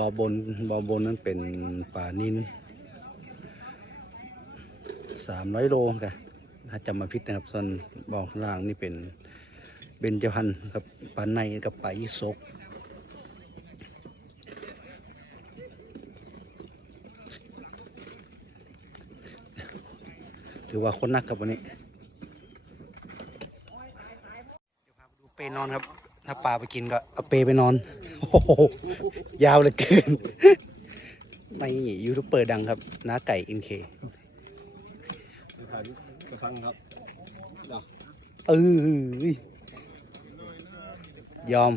บ่อบนบ่อบนนั้นเป็นป่านินสามร้อยโลกันถ้าจำมาพิษนะครับ ส่วนบ่อข้างล่างนี่เป็นเบญจพรรณกับป่าในกับป่ายิศกถือว่าคนนักกับวันนี้เดี๋ยวพาไปดูเปนอนครับ ถ้าปลาไปกินก็เอาเปไปนอน โอ้โห ยาวเหลือเกินในยูทูบเบอร์ดังครับน้าไก่อินเคถ่ายรูปกระชังครับเออยอม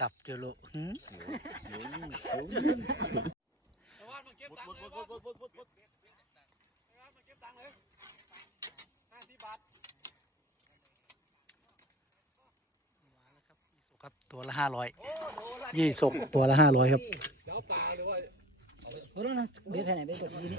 กลับเจอโลหึครับตัวละห้าร้อยยี่สกตัวละห้าร้อยครับโอ้นั่นเบ็ดแผ่นไหนเบ็ดตัวชี้นี่